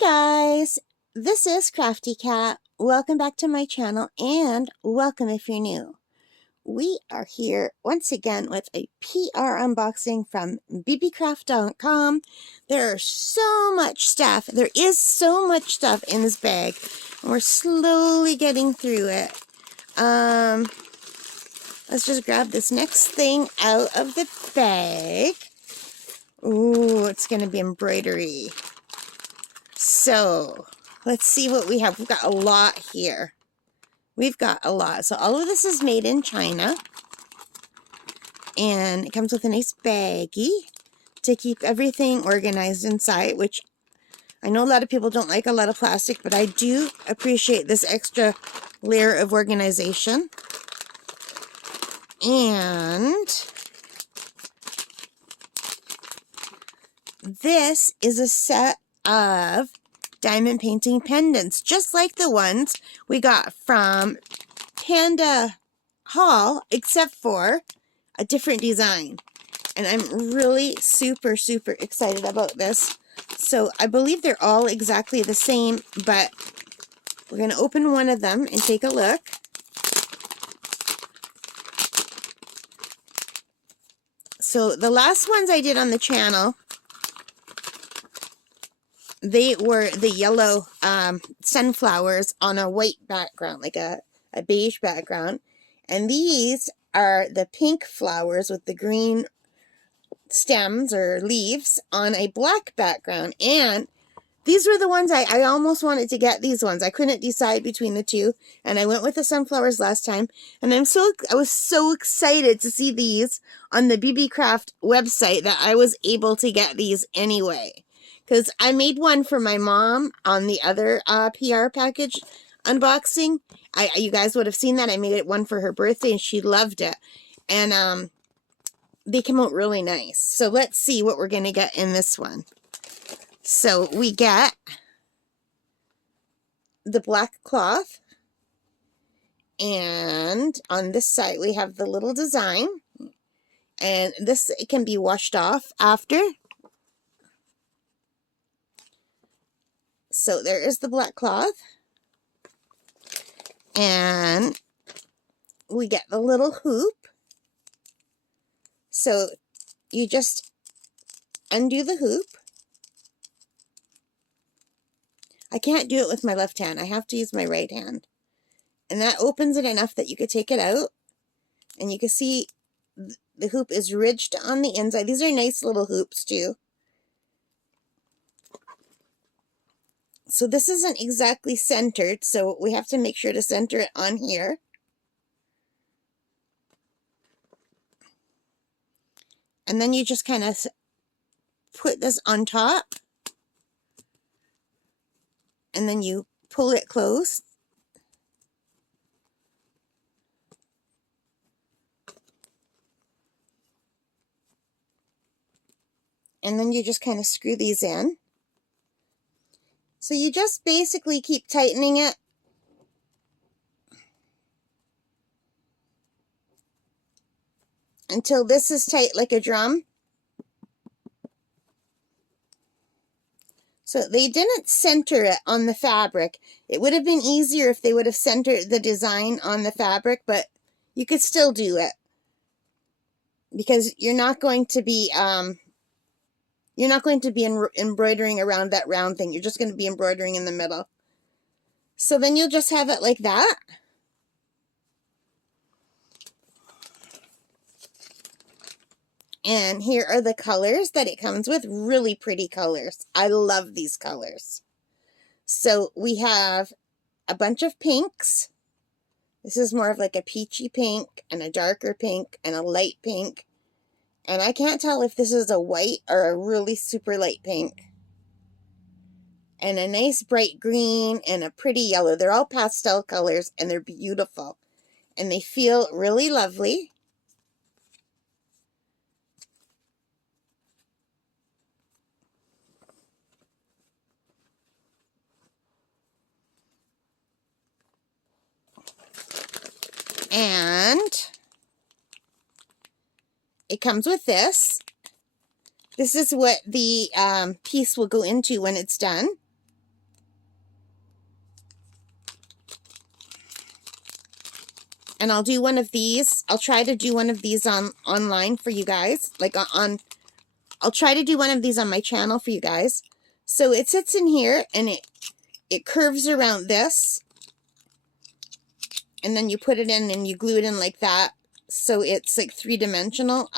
Guys, this is Crafty Cat. Welcome back to my channel and welcome if you're new. We are here once again with a PR unboxing from BeeBeeCraft.com. There is so much stuff in this bag and we're slowly getting through it. Let's just grab this next thing out of the bag. Ooh, it's going to be embroidery. So, let's see what we have. We've got a lot here. We've got a lot. So, all of this is made in China. And it comes with a nice baggie to keep everything organized inside, which I know a lot of people don't like a lot of plastic, but I do appreciate this extra layer of organization. And this is a set of diamond painting pendants, just like the ones we got from Panda haul, except for a different design. And I'm really super excited about this. So I believe they're all exactly the same, but we're going to open one of them and take a look. So the last ones I did on the channel, they were the yellow sunflowers on a white background, like a beige background. And these are the pink flowers with the green stems or leaves on a black background. And these were the ones I almost wanted to get these ones. I couldn't decide between the two. And I went with the sunflowers last time. And I was so excited to see these on the BeeBeeCraft website that I was able to get these anyway. Because I made one for my mom on the other PR package unboxing. You guys would have seen that. I made it one for her birthday and she loved it. And they came out really nice. So let's see what we're going to get in this one. So we get the black cloth. And on this side we have the little design. And this can be washed off after. So there is the black cloth. And we get the little hoop. So you just undo the hoop. I can't do it with my left hand. I have to use my right hand. And that opens it enough that you could take it out. And you can see the hoop is ridged on the inside. These are nice little hoops too. So this isn't exactly centered, so we have to make sure to center it on here. And then you just kind of put this on top. And then you pull it close. And then you just kind of screw these in. So you just basically keep tightening it until this is tight like a drum. So they didn't center it on the fabric. It would have been easier if they would have centered the design on the fabric, but you could still do it. Because you're not going to be embroidering around that round thing. You're just going to be embroidering in the middle. So then you'll just have it like that. And here are the colors that it comes with. Really pretty colors. I love these colors. So we have a bunch of pinks. This is more of like a peachy pink and a darker pink and a light pink. And I can't tell if this is a white or a really super light pink. And a nice bright green and a pretty yellow. They're all pastel colors and they're beautiful. And they feel really lovely. And it comes with this. This is what the piece will go into when it's done. And I'll do one of these. I'll try to do one of these online for you guys. Like I'll try to do one of these on my channel for you guys. So it sits in here and it curves around this. And then you put it in and you glue it in like that. So it's like three-dimensional.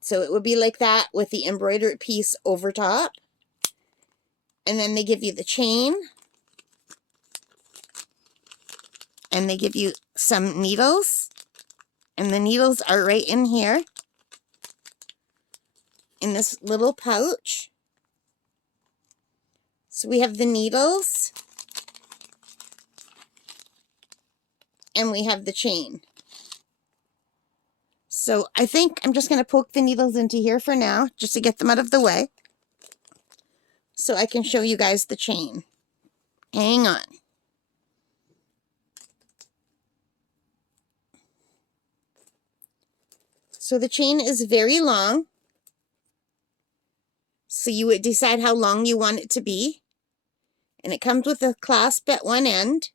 So it would be like that with the embroidered piece over top. And then they give you the chain. And they give you some needles. And the needles are right in here. In this little pouch. So we have the needles. And we have the chain. So I think I'm just going to poke the needles into here for now, just to get them out of the way. So I can show you guys the chain. Hang on. So the chain is very long. So you would decide how long you want it to be. And it comes with a clasp at one end.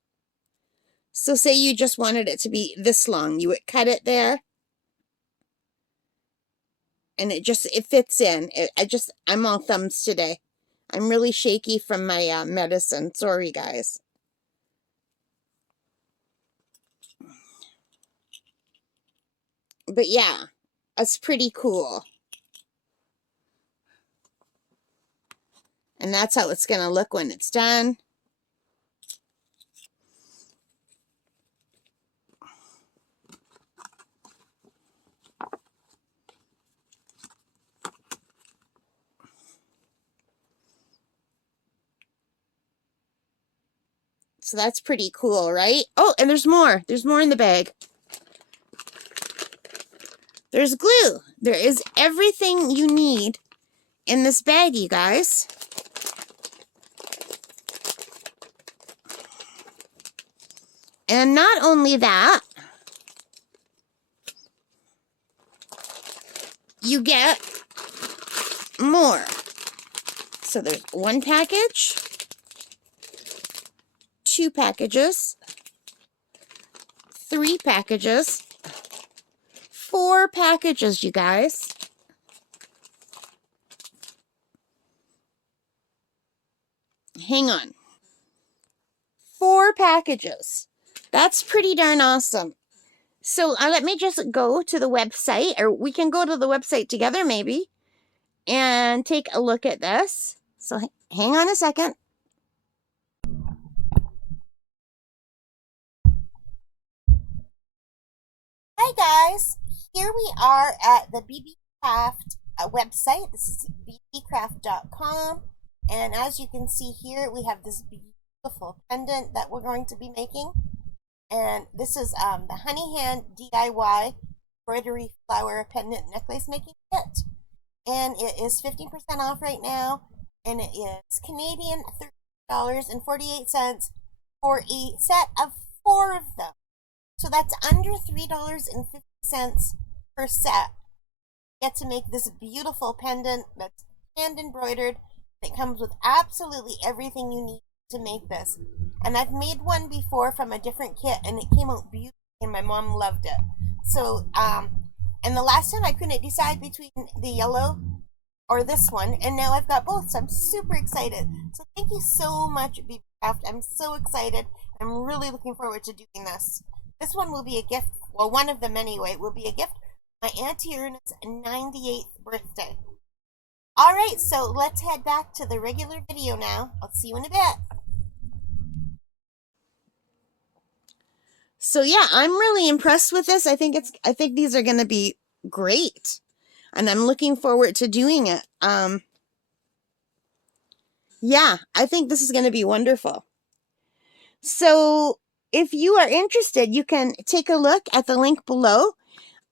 So say you just wanted it to be this long. You would cut it there. And it fits in. I'm all thumbs today. I'm really shaky from my medicine. Sorry, guys. But yeah, it's pretty cool. And that's how it's going to look when it's done. So that's pretty cool, right? Oh, and there's more. There's more in the bag. There's glue. There is everything you need in this bag, you guys. And not only that, you get more. So there's one package, two packages, three packages, four packages, you guys. Hang on. 4 packages. That's pretty darn awesome. So let me just go to the website, or we can go to the website together maybe, and take a look at this. So hang on a second. Hi guys, here we are at the BeeBeeCraft website. This is BeeBeeCraft.com, and as you can see here, we have this beautiful pendant that we're going to be making. And this is the Honey Hand DIY embroidery flower pendant necklace making kit. And it is 15% off right now. And it is Canadian $13.48 for a set of 4 of them. So that's under $3.50 per set. You get to make this beautiful pendant that's hand embroidered. It comes with absolutely everything you need to make this. And I've made one before from a different kit, and it came out beautiful, and my mom loved it. So, and the last time I couldn't decide between the yellow or this one, and now I've got both, so I'm super excited. So thank you so much, BeeBeeCraft. I'm so excited. I'm really looking forward to doing this. This one will be a gift, well, one of them anyway, will be a gift for my Auntie Ernest's 98th birthday. Alright, so let's head back to the regular video now. I'll see you in a bit. So yeah, I'm really impressed with this. I think these are going to be great. And I'm looking forward to doing it. Yeah, I think this is going to be wonderful. So if you are interested, you can take a look at the link below.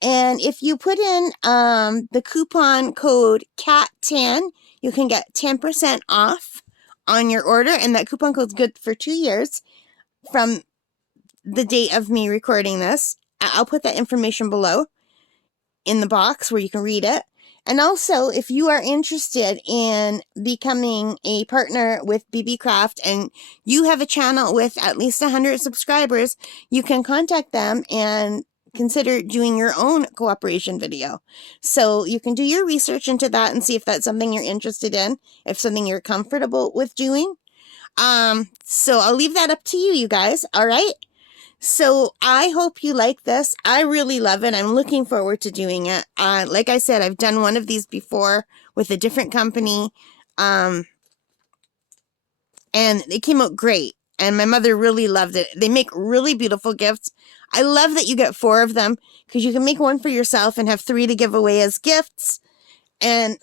And if you put in the coupon code CAT10, you can get 10% off on your order. And that coupon code is good for 2 years from the date of me recording this. I'll put that information below in the box where you can read it. And also, if you are interested in becoming a partner with BeeBeeCraft and you have a channel with at least 100 subscribers, you can contact them and consider doing your own cooperation video. So you can do your research into that and see if that's something you're interested in, if something you're comfortable with doing. So I'll leave that up to you, you guys. All right. So I hope you like this. I really love it. I'm looking forward to doing it. Like I said, I've done one of these before with a different company. And it came out great. And my mother really loved it. They make really beautiful gifts. I love that you get 4 of them because you can make one for yourself and have 3 to give away as gifts. And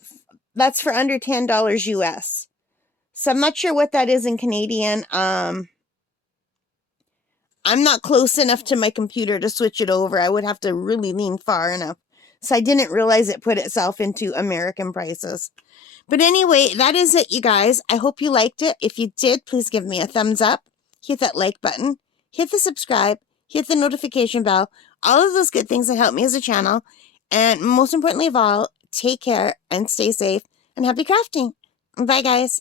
that's for under $10 US. So I'm not sure what that is in Canadian. I'm not close enough to my computer to switch it over. I would have to really lean far enough. So I didn't realize it put itself into American prices. But anyway, that is it, you guys. I hope you liked it. If you did, please give me a thumbs up. Hit that like button. Hit the subscribe. Hit the notification bell. All of those good things that help me as a channel. And most importantly of all, take care and stay safe and happy crafting. Bye, guys.